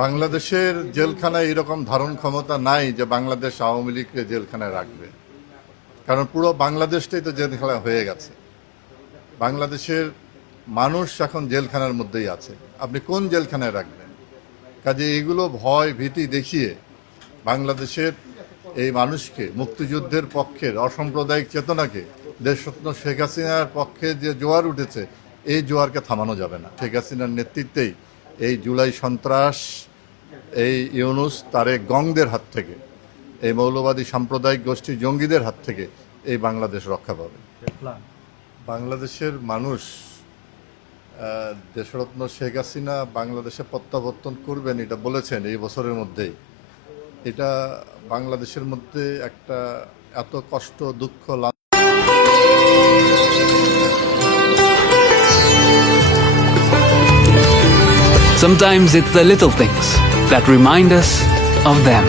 বাংলাদেশের জেলখানায় এরকম ধারণ ক্ষমতা নাই যে বাংলাদেশ আওয়ামী লীগকে জেলখানায় রাখবে। কারণ পুরো বাংলাদেশটাই তো জেলখানা হয়ে গেছে। বাংলাদেশের মানুষ এখন জেলখানার মধ্যেই আছে। আপনি কোন জেলখানায় রাখবেন? কাজে এগুলো ভয় ভীতি দেখিয়ে বাংলাদেশের এই মানুষকে, মুক্তিযুদ্ধের পক্ষের অসাম্প্রদায়িক চেতনাকে, দেশরত্ন শেখ হাসিনার পক্ষে যে জোয়ার উঠেছে, এই জোয়ারকে থামানো যাবে না। শেখ হাসিনার নেতৃত্বেই এই জুলাই সন্ত্রাস, এই ইউনুস তারেক গংদের হাত থেকে, এই মৌলবাদী সাম্প্রদায়িক গোষ্ঠী জঙ্গিদের হাত থেকে এই বাংলাদেশ রক্ষা পাবে। বাংলাদেশের মানুষ দেশরত্ন শেখ হাসিনা বাংলাদেশে প্রত্যাবর্তন করবেন এটা বলেছেন এই বছরের মধ্যেই। এটা বাংলাদেশের মধ্যে একটা এত কষ্ট, দুঃখ, Sometimes it's the little things that remind us of them.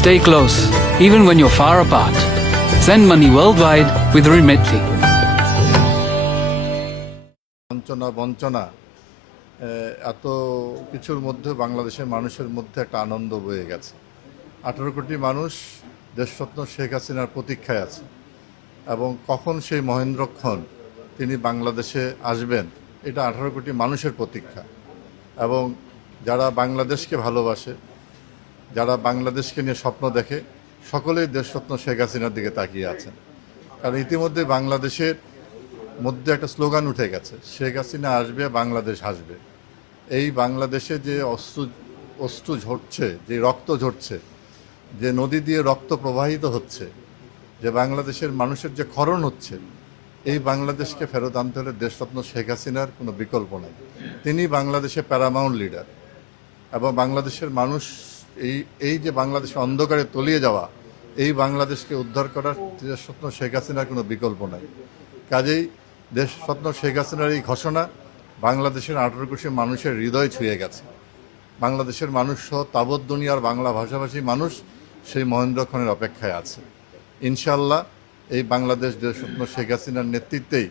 Stay close, even when you're far apart. Send money worldwide with Remitly. বঞ্চনা এত কিছুর মধ্যে বাংলাদেশের মানুষের মধ্যে একটা আনন্দ বয়ে গেছে। 18 কোটি মানুষ দেশরত্ন শেখ হাসিনার প্রতীক্ষায় আছে এবং কখন সেই মহেন্দ্রক্ষণ তিনি বাংলাদেশে আসবেন, এটা 18 কোটি মানুষের প্রতীক্ষা। এবং যারা বাংলাদেশকে ভালোবাসে, যারা বাংলাদেশকে নিয়ে স্বপ্ন দেখে, সকলেই দেশরত্ন শেখ হাসিনার দিকে তাকিয়ে আছেন। কারণ ইতিমধ্যে বাংলাদেশের মধ্যে একটা স্লোগান উঠে গেছে, শেখ হাসিনা আসবে, বাংলাদেশ আসবে। এই বাংলাদেশে যে অশ্রু ঝরছে, যে রক্ত ঝরছে, যে নদী দিয়ে রক্ত প্রবাহিত হচ্ছে, যে বাংলাদেশের মানুষের যে ক্ষরণ হচ্ছে, এই বাংলাদেশকে ফেরত আনতে হলে দেশরত্ন শেখ হাসিনার কোনো বিকল্প নাই। তিনি বাংলাদেশের প্যারামাউন্ট লিডার এবং বাংলাদেশের মানুষ এই যে বাংলাদেশে অন্ধকারে তলিয়ে যাওয়া, এই বাংলাদেশকে উদ্ধার করার দেশরত্ন শেখ হাসিনার কোনো বিকল্প নাই। কাজেই দেশরত্ন শেখ হাসিনার এই ঘোষণা বাংলাদেশের 18 কোটি মানুষের হৃদয় ছুঁয়ে গেছে। বাংলাদেশের মানুষ সহ তাবৎ দুনিয়ার বাংলা ভাষাভাষী মানুষ সেই মহেন্দ্রক্ষণের অপেক্ষায় আছে। ইনশাল্লাহ এই বাংলাদেশ দেশরত্ন শেখ হাসিনার নেতৃত্বেই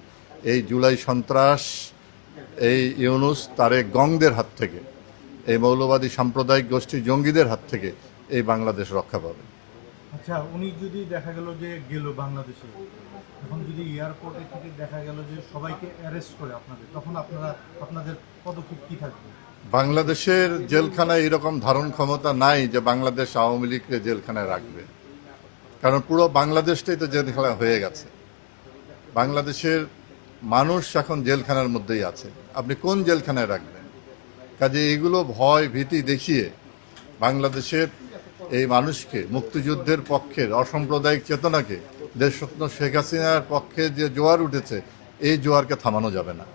এই জুলাই সন্ত্রাস, এই ইউনুস তারেক গংদের হাত থেকে, এই মৌলবাদী সাম্প্রদায়িক গোষ্ঠী জঙ্গিদের হাত থেকে এই বাংলাদেশ রক্ষা পাবে। আচ্ছা, উনি যদি দেখা গেল যে গেল বাংলাদেশে, এখন যদি এয়ারপোর্টে থেকে দেখা গেল যে সবাইকে অ্যারেস্ট করে তখন আপনাদের পদক্ষেপ কি থাকবে? বাংলাদেশের জেলখানায় এরকম ধারণ ক্ষমতা নাই যে বাংলাদেশ আওয়ামী লীগকে জেলখানায় রাখবে। কারণ পুরো বাংলাদেশটাই তো জেলখানা হয়ে গেছে। বাংলাদেশের মানুষ এখন জেলখানার মধ্যেই আছে। আপনি কোন জেলখানায় রাখবেন? কাজে এগুলো ভয় ভীতি দেখিয়ে বাংলাদেশের এই মানুষকে, মুক্তিযুদ্ধের পক্ষের অসাম্প্রদায়িক চেতনাকে, দেশরত্ন শেখ হাসিনার পক্ষে যে জোয়ার উঠেছে, এই জোয়ারকে থামানো যাবে না।